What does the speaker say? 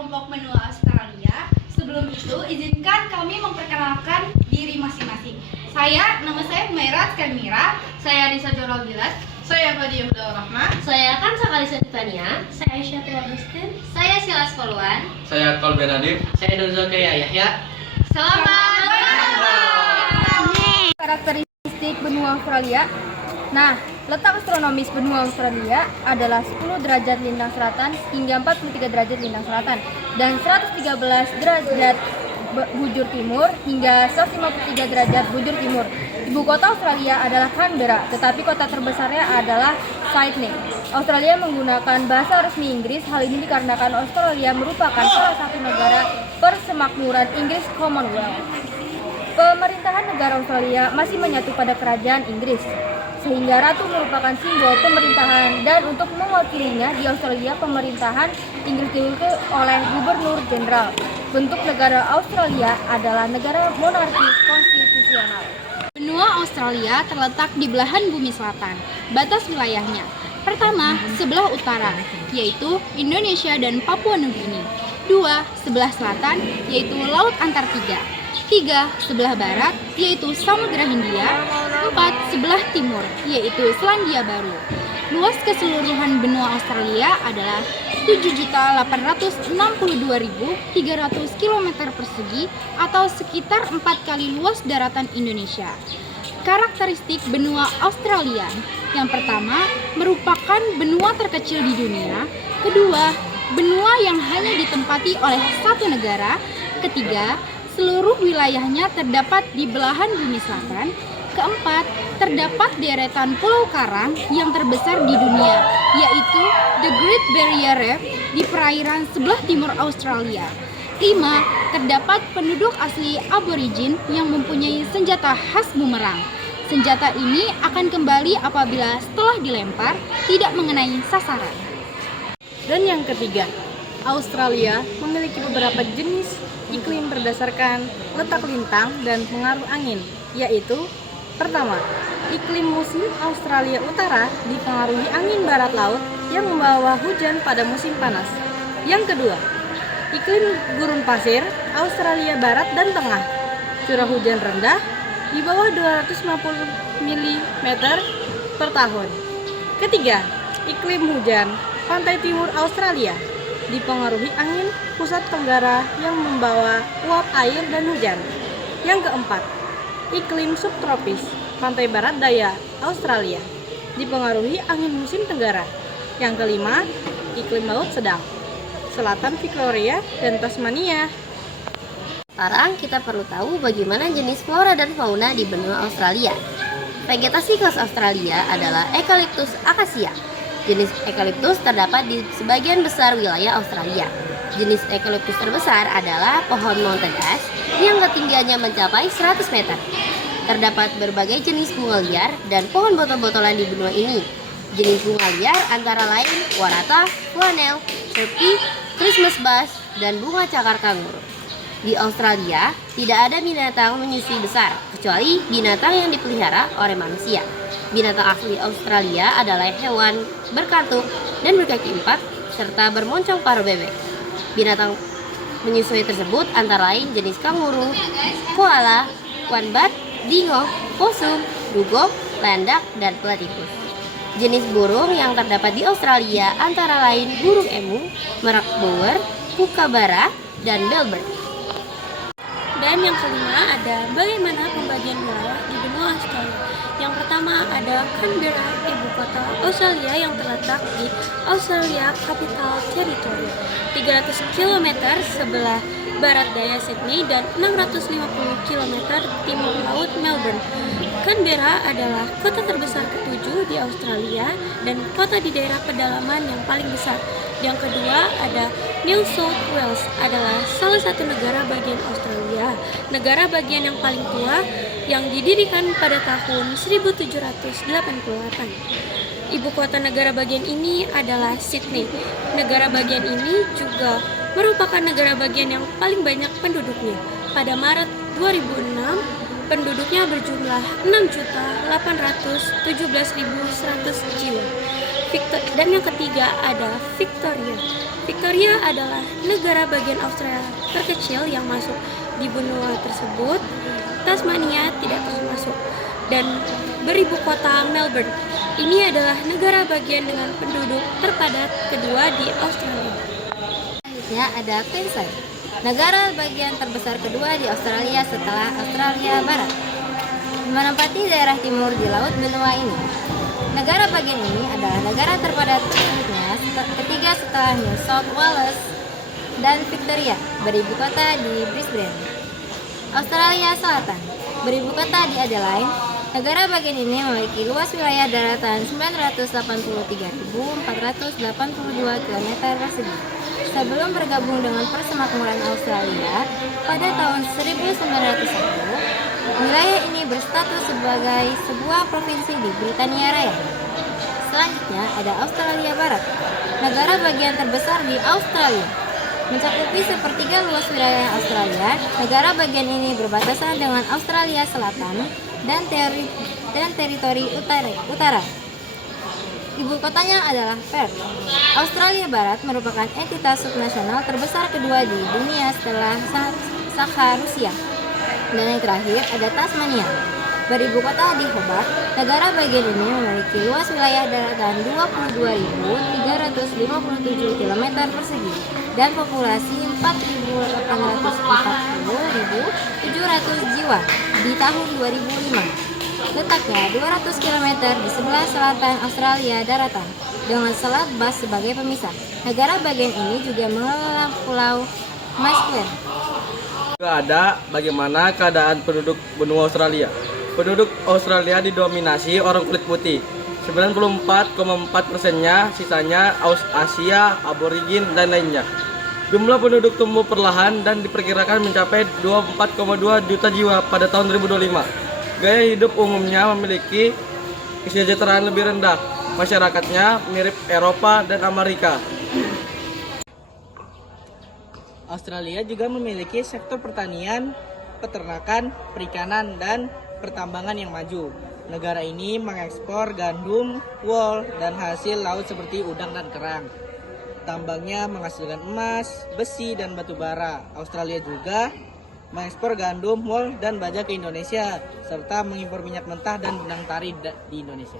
kelompok benua Australia. Sebelum itu, izinkan kami memperkenalkan diri masing-masing. Nama saya Mairat Kalmira. Saya Risa Jorol Gilas. Saya Fadia Hudal Rahma. Saya Kansa Kalisa Titania. Saya Syatri Agustin. Saya Silas Poluan. Saya Kolben Adib. Saya Nur Zulkifli Yahya. Selamat Karakteristik benua Australia. Nah, letak astronomis benua Australia adalah 10 derajat lintang selatan hingga 43 derajat lintang selatan dan 113 derajat bujur timur hingga 153 derajat bujur timur. Ibu kota Australia adalah Canberra, tetapi kota terbesarnya adalah Sydney. Australia menggunakan bahasa resmi Inggris. Hal ini dikarenakan Australia merupakan salah satu negara persemakmuran Inggris Commonwealth. Pemerintahan negara Australia masih menyatu pada kerajaan Inggris, sehingga ratu merupakan simbol pemerintahan, dan untuk mewakilinya di Australia, pemerintahan Inggris dipimpin oleh gubernur jenderal. Bentuk negara Australia adalah negara monarki konstitusional. Benua Australia terletak di belahan bumi selatan. Batas wilayahnya: pertama, sebelah utara, yaitu Indonesia dan Papua Nugini. 2. Sebelah selatan, yaitu Laut Antartika. 3. Sebelah barat, yaitu Samudra Hindia. 4. Sebelah timur, yaitu Selandia Baru. Luas keseluruhan benua Australia adalah 7.862.300 km persegi atau sekitar 4 kali luas daratan Indonesia. Karakteristik benua Australia: yang pertama, merupakan benua terkecil di dunia. Kedua, benua yang hanya ditempati oleh satu negara. Ketiga, seluruh wilayahnya terdapat di belahan bumi selatan. Keempat, terdapat deretan pulau karang yang terbesar di dunia, yaitu The Great Barrier Reef di perairan sebelah timur Australia. 5. Terdapat penduduk asli aborigin yang mempunyai senjata khas bumerang. Senjata ini akan kembali apabila setelah dilempar tidak mengenai sasaran. Dan yang ketiga, Australia memiliki beberapa jenis iklim berdasarkan letak lintang dan pengaruh angin, yaitu: pertama, iklim musim Australia Utara dipengaruhi angin barat laut yang membawa hujan pada musim panas. Yang kedua, iklim gurun pasir Australia Barat dan Tengah, curah hujan rendah di bawah 250 mm per tahun. Ketiga, iklim hujan pantai timur Australia dipengaruhi angin pusat tenggara yang membawa uap air dan hujan. Yang keempat, iklim subtropis pantai barat daya Australia dipengaruhi angin musim tenggara. Yang kelima, iklim laut sedang selatan Victoria dan Tasmania. Sekarang kita perlu tahu bagaimana jenis flora dan fauna di benua Australia. Vegetasi khas Australia adalah Eucalyptus acacia. Jenis eukaliptus terdapat di sebagian besar wilayah Australia. Jenis eukaliptus terbesar adalah pohon mountain ash yang ketinggiannya mencapai 100 meter. Terdapat berbagai jenis bunga liar dan pohon botol-botolan di benua ini. Jenis bunga liar antara lain warata, flanel, sherpy, Christmas bush, dan bunga cakar kanguru. Di Australia, tidak ada binatang menyusui besar, kecuali binatang yang dipelihara oleh manusia. Binatang asli Australia adalah hewan berkantuk dan berkaki 4, serta bermoncong paruh bebek. Binatang menyusui tersebut antara lain jenis kanguru, koala, wombat, dingo, possum, dugong, landak, dan platypus. Jenis burung yang terdapat di Australia antara lain burung emu, merak bower, kookaburra, dan bellbird. Dan yang kelima ada bagaimana pembagian wilayah di benua Australia. Yang pertama ada Canberra, ibu kota Australia yang terletak di Australia Capital Territory, 300 km sebelah barat daya Sydney dan 650 km timur laut Melbourne. Canberra adalah kota terbesar ke-7 di Australia dan kota di daerah pedalaman yang paling besar. Yang kedua ada New South Wales, adalah salah satu negara bagian Australia, negara bagian yang paling tua yang didirikan pada tahun 1788. Ibu kota negara bagian ini adalah Sydney. Negara bagian ini juga merupakan negara bagian yang paling banyak penduduknya. Pada Maret 2006, penduduknya berjumlah 6.817.100 jiwa. Dan yang ketiga ada Victoria. Victoria adalah negara bagian Australia terkecil yang masuk di benua tersebut. Tasmania tidak termasuk dan beribu kota Melbourne. Ini adalah negara bagian dengan penduduk terpadat kedua di Australia. Selanjutnya ada Queensland, negara bagian terbesar kedua di Australia setelah Australia Barat, menempati daerah timur di laut benua ini. Negara bagian ini adalah negara terpadat penduduknya ketiga setelah New South Wales dan Victoria, beribu kota di Brisbane. Australia Selatan, beribu kota di Adelaide. Negara bagian ini memiliki luas wilayah daratan 983.482 km persegi. Sebelum bergabung dengan Persemakmuran Australia pada tahun 1901, wilayah ini berstatus sebagai sebuah provinsi di Britania Raya. Selanjutnya ada Australia Barat, negara bagian terbesar di Australia. Mencakupi sepertiga luas wilayah Australia, negara bagian ini berbatasan dengan Australia Selatan dan teritori utara. Ibu kotanya adalah Perth. Australia Barat merupakan entitas subnasional terbesar kedua di dunia setelah Sakha Rusia. Dan yang terakhir ada Tasmania, beribu kota di Hobart. Negara bagian ini memiliki luas wilayah daratan 22.357 km persegi dan populasi 4.840.700 jiwa di tahun 2005. Letaknya 200 km di sebelah selatan Australia daratan, dengan Selat Bass sebagai pemisah. Negara bagian ini juga mengelola Pulau Masclen. Juga ada bagaimana keadaan penduduk benua Australia. Penduduk Australia didominasi orang kulit putih. 94,4%-nya sisanya Asia, Aborigin, dan lainnya. Jumlah penduduk tumbuh perlahan dan diperkirakan mencapai 24,2 juta jiwa pada tahun 2025. Gaya hidup umumnya memiliki kesejahteraan lebih rendah. Masyarakatnya mirip Eropa dan Amerika. Australia juga memiliki sektor pertanian, peternakan, perikanan, dan pertambangan yang maju. Negara ini mengekspor gandum, wool, dan hasil laut seperti udang dan kerang. Tambangnya menghasilkan emas, besi, dan batu bara. Australia juga mengekspor gandum, wool, dan baja ke Indonesia, serta mengimpor minyak mentah dan benang tari di Indonesia.